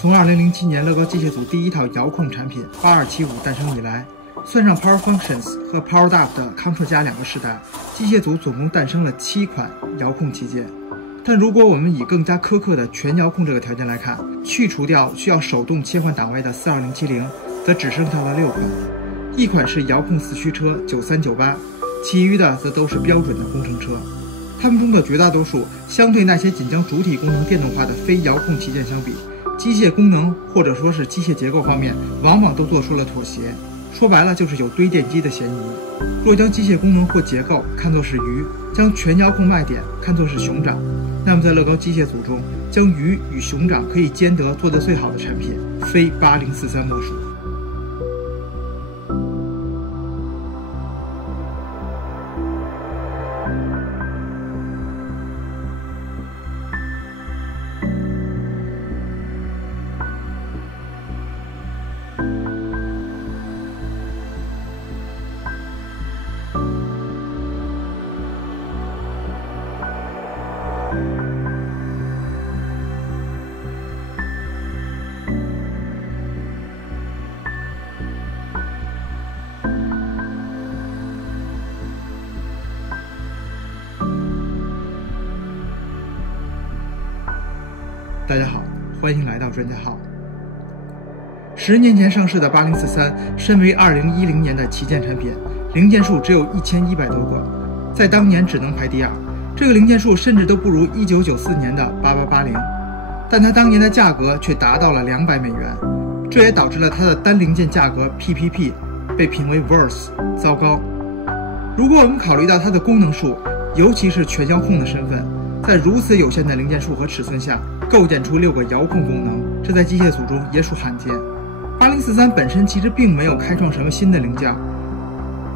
从2007年乐高机械组第一套遥控产品8275诞生以来，算上 Power Functions 和 Powered Up 的 Control 加2个世代，机械组总共诞生了7款遥控器件。但如果我们以更加苛刻的全遥控这个条件来看，去除掉需要手动切换档位的42070，则只剩下了6款。一款是遥控四驱车9398，其余的则都是标准的工程车。它们中的绝大多数，相对那些仅将主体功能电动化的非遥控器件相比，机械功能或者说是机械结构方面，往往都做出了妥协。说白了就是有堆电机的嫌疑。若将机械功能或结构看作是鱼，将全遥控卖点看作是熊掌，那么在乐高机械组中，将鱼与熊掌可以兼得做得最好的产品，非8043莫属。大家好，欢迎来到专家号。10年前上市的8043，身为2010年的旗舰产品，零件数只有1100多个，在当年只能排第2。这个零件数甚至都不如1994年的8880，但它当年的价格却达到了200美元，这也导致了它的单零件价格 PPP 被评为 worse 糟糕。如果我们考虑到它的功能数，尤其是全遥控的身份，在如此有限的零件数和尺寸下，构建出6个遥控功能，这在机械组中也属罕见。8043本身其实并没有开创什么新的零件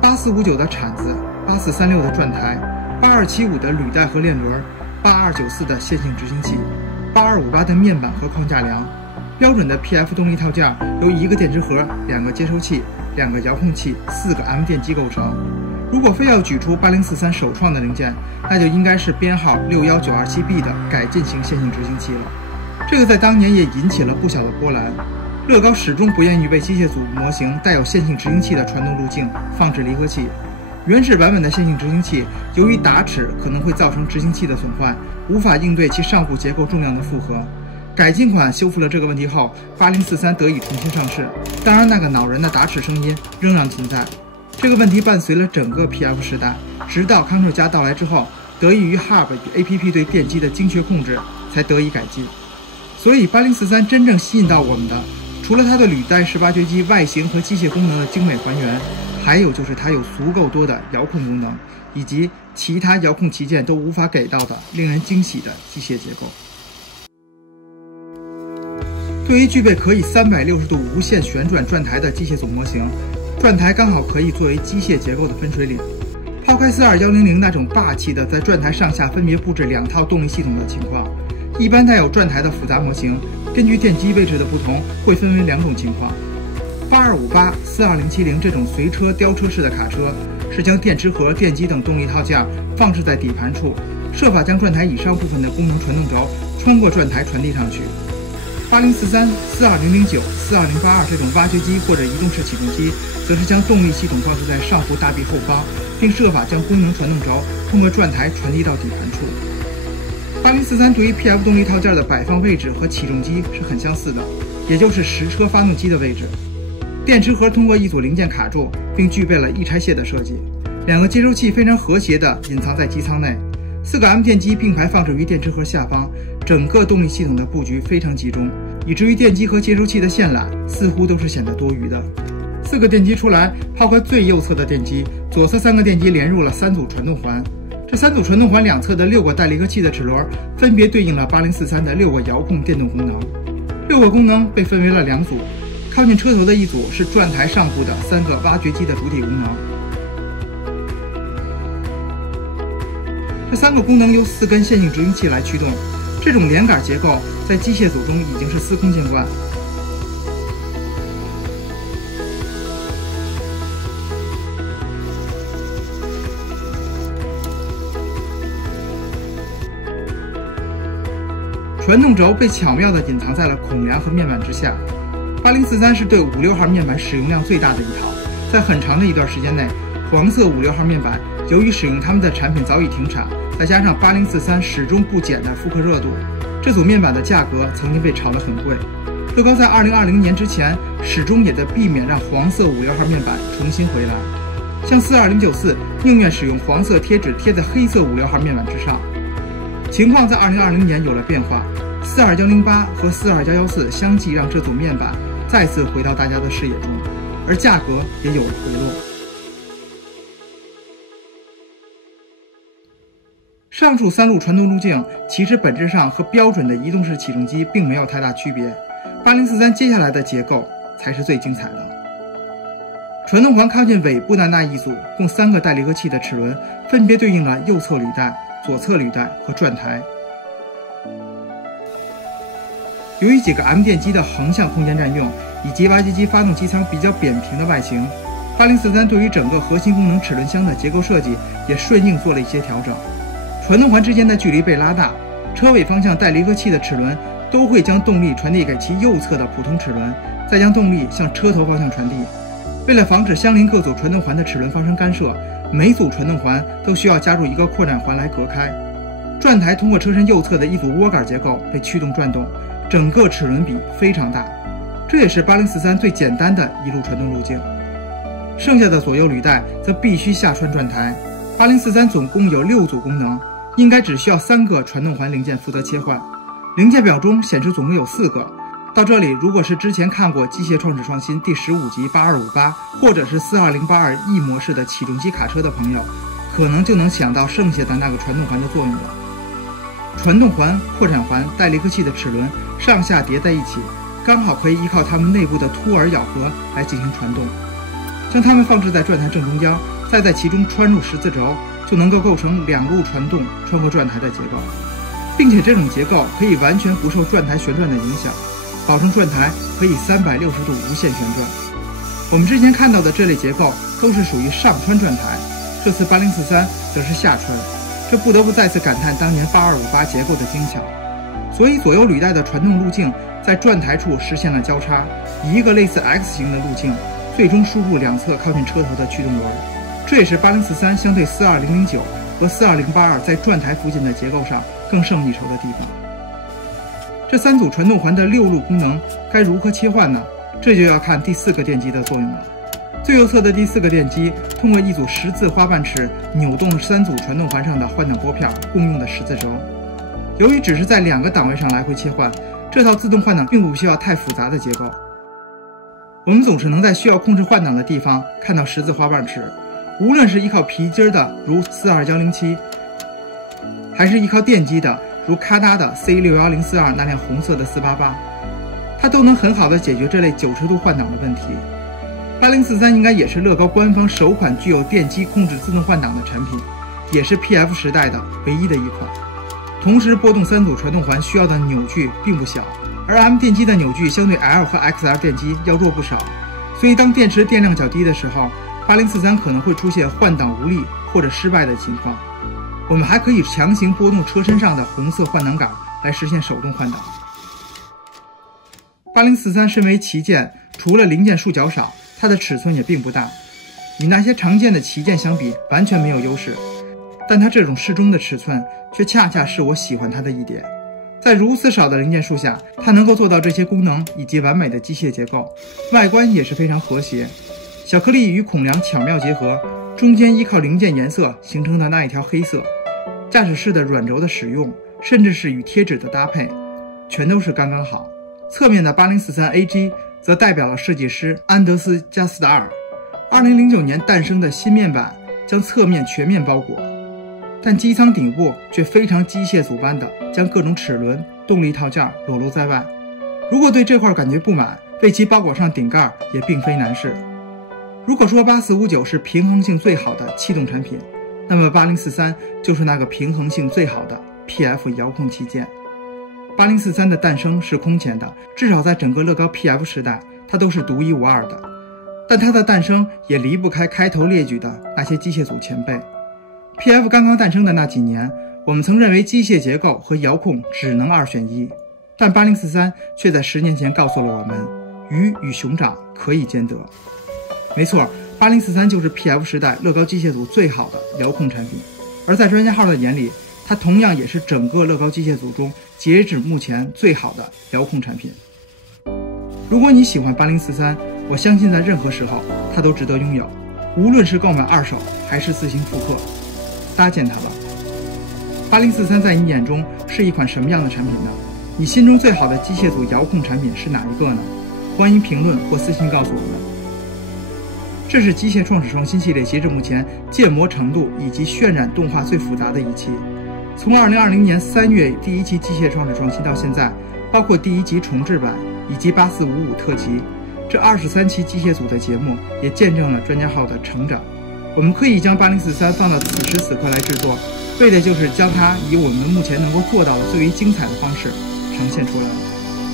，8459的铲子，8436的转台，8275的履带和链轮，8294的线性执行器，8258的面板和框架梁。标准的 PF 动力套件由1个电池盒、2个接收器、2个遥控器、4个 M 电机构成。如果非要举出8043首创的零件，那就应该是编号61927B 的改进型线性执行器了。这个在当年也引起了不小的波澜。乐高始终不愿意为机械组模型带有线性执行器的传动路径放置离合器。原始版本的线性执行器由于打齿可能会造成执行器的损坏，无法应对其上部结构重量的负荷。改进款修复了这个问题后，8043得以重新上市。当然，那个恼人的打齿声音仍然存在。这个问题伴随了整个 PF 时代，直到 Control 加到来之后，得益于 Hub 与 APP 对电机的精确控制，才得以改进。所以8043真正吸引到我们的，除了它的履带式挖掘机外形和机械功能的精美还原，还有就是它有足够多的遥控功能，以及其他遥控旗舰都无法给到的令人惊喜的机械结构。对于具备可以360度无限旋转转台的机械组模型，转台刚好可以作为机械结构的分水岭。抛开42100那种霸气的在转台上下分别布置2套动力系统的情况，一般带有转台的复杂模型，根据电机位置的不同，会分为2种情况。8258、42070这种随车吊车式的卡车，是将电池盒、电机等动力套件放置在底盘处，设法将转台以上部分的功能传动轴穿过转台传递上去。8043、42009、42082这种挖掘机或者移动式启动机，则是将动力系统放置在上部大臂后方，并设法将功能传动轴通过转台传递到底盘处。8043对于 PF 动力套件的摆放位置和起重机是很相似的，也就是实车发动机的位置。电池盒通过一组零件卡住，并具备了易拆卸的设计。2个接收器非常和谐地隐藏在机舱内，4个 M 电机并排放置于电池盒下方，整个动力系统的布局非常集中，以至于电机和接收器的线缆似乎都是显得多余的。4个电机出来，抛开最右侧的电机，左侧3个电机连入了3组传动环。这3组传动环两侧的6个带离合器的齿轮，分别对应了8043的6个遥控电动功能。6个功能被分为了2组，靠近车头的一组是转台上部的3个挖掘机的主体功能。这3个功能由4根线性执行器来驱动，这种连杆结构在机械组中已经是司空见惯。传动轴被巧妙地隐藏在了孔梁和面板之下。8043是对56号面板使用量最大的一套，在很长的一段时间内，黄色56号面板由于使用他们的产品早已停产，再加上8043始终不减的复刻热度，这组面板的价格曾经被炒得很贵。乐高在2020年之前始终也在避免让黄色56号面板重新回来，像42094宁愿使用黄色贴纸贴在黑色56号面板之上。情况在2020年有了变化，42108和42114相继让这组面板再次回到大家的视野中，而价格也有了回落。上述3路传动路径其实本质上和标准的移动式起重机并没有太大区别。8043接下来的结构才是最精彩的。传动环靠近尾部的那一组共3个带离合器的齿轮，分别对应了右侧履带、左侧履带和转台。由于几个 M 电机的横向空间占用，以及挖掘机发动机舱比较扁平的外形，8043对于整个核心功能齿轮箱的结构设计也顺应做了一些调整。传动环之间的距离被拉大，车尾方向带离合器的齿轮都会将动力传递给其右侧的普通齿轮，再将动力向车头方向传递。为了防止相邻各组传动环的齿轮发生干涉，每组传动环都需要加入一个扩展环来隔开。转台通过车身右侧的一组涡杆结构被驱动转动，整个齿轮比非常大，这也是8043最简单的一路传动路径。剩下的左右履带则必须下穿转台。8043总共有6组功能，应该只需要3个传动环零件负责切换。零件表中显示总共有4个。到这里，如果是之前看过《机械创始创新》第15集8258，或者是42082 E 模式的起重机卡车的朋友，可能就能想到剩下的那个传动环的作用了。传动环、扩展环、带离合器的齿轮上下叠在一起，刚好可以依靠它们内部的凸耳咬合来进行传动。将它们放置在转台正中央，再在其中穿入十字轴，就能够构成2路传动穿过转台的结构，并且这种结构可以完全不受转台旋转的影响，保证转台可以360度无限旋转。我们之前看到的这类结构都是属于上穿转台，这次8043则是下穿，这不得不再次感叹当年8258结构的精巧。所以左右履带的传动路径在转台处实现了交叉，以一个类似 X 型的路径，最终输入两侧靠近车头的驱动轮。这也是8043相对42009和42082在转台附近的结构上更胜一筹的地方。这3组传动环的6路功能该如何切换呢？这就要看第4个电机的作用了。最右侧的第4个电机通过一组十字花瓣齿扭动3组传动环上的换挡拨片共用的十字轴。由于只是在2个档位上来回切换，这套自动换挡并不需要太复杂的结构。我们总是能在需要控制换挡的地方看到十字花瓣齿，无论是依靠皮筋的如42107，还是依靠电机的如咔哒的 C61042 那辆红色的488，它都能很好的解决这类90度换挡的问题。8043应该也是乐高官方首款具有电机控制自动换挡的产品，也是 PF 时代的唯一的一款。同时拨动3组传动环需要的扭矩并不小，而 M 电机的扭矩相对 L 和 XL 电机要弱不少，所以当电池电量较低的时候，8043可能会出现换挡无力或者失败的情况。我们还可以强行拨动车身上的红色换挡杆来实现手动换挡。8043身为旗舰，除了零件数较少，它的尺寸也并不大，与那些常见的旗舰相比完全没有优势。但它这种适中的尺寸却恰恰是我喜欢它的一点。在如此少的零件数下，它能够做到这些功能以及完美的机械结构，外观也是非常和谐。小颗粒与孔梁巧妙结合，中间依靠零件颜色形成的那一条黑色，驾驶室的软轴的使用，甚至是与贴纸的搭配，全都是刚刚好。侧面的8043 AG 则代表了设计师安德斯加斯达尔。2009年诞生的新面板将侧面全面包裹，但机舱顶部却非常机械组般的将各种齿轮、动力套件裸露在外。如果对这块感觉不满，为其包裹上顶盖也并非难事。如果说8459是平衡性最好的气动产品，那么8043就是那个平衡性最好的 PF 遥控器件。8043的诞生是空前的，至少在整个乐高 PF 时代，它都是独一无二的。但它的诞生也离不开开头列举的那些机械组前辈。PF 刚刚诞生的那几年，我们曾认为机械结构和遥控只能2选1，但8043却在10年前告诉了我们，鱼与熊掌可以兼得。没错，8043就是 PF 时代乐高机械组最好的遥控产品，而在专家号的眼里，它同样也是整个乐高机械组中截止目前最好的遥控产品。如果你喜欢8043，我相信在任何时候它都值得拥有，无论是购买二手还是自行复刻，搭建它吧。8043在你眼中是一款什么样的产品呢？你心中最好的机械组遥控产品是哪一个呢？欢迎评论或私信告诉我们。这是机械创始创新系列截至目前建模程度以及渲染动画最复杂的一期。从2020年3月第一期机械创始创新到现在，包括第1集重制版以及8455特辑，这23期机械组的节目也见证了专家号的成长。我们可以将8043放到此时此刻来制作，为的就是将它以我们目前能够做到的最为精彩的方式呈现出来，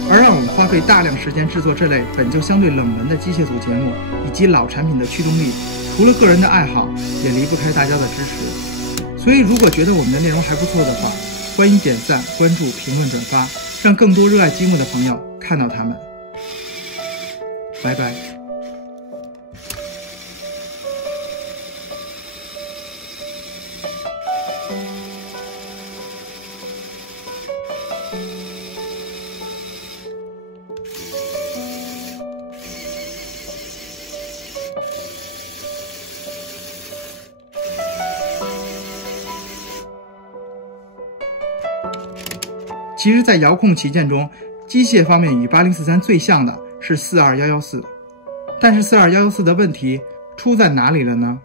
而让我们花费大量时间制作这类本就相对冷门的机械组节目以及老产品的驱动力，除了个人的爱好，也离不开大家的支持。所以如果觉得我们的内容还不错的话，欢迎点赞、关注、评论、转发，让更多热爱积木的朋友看到它们。拜拜。其实在遥控旗舰中，机械方面与8043最像的是42114，但是42114的问题出在哪里了呢？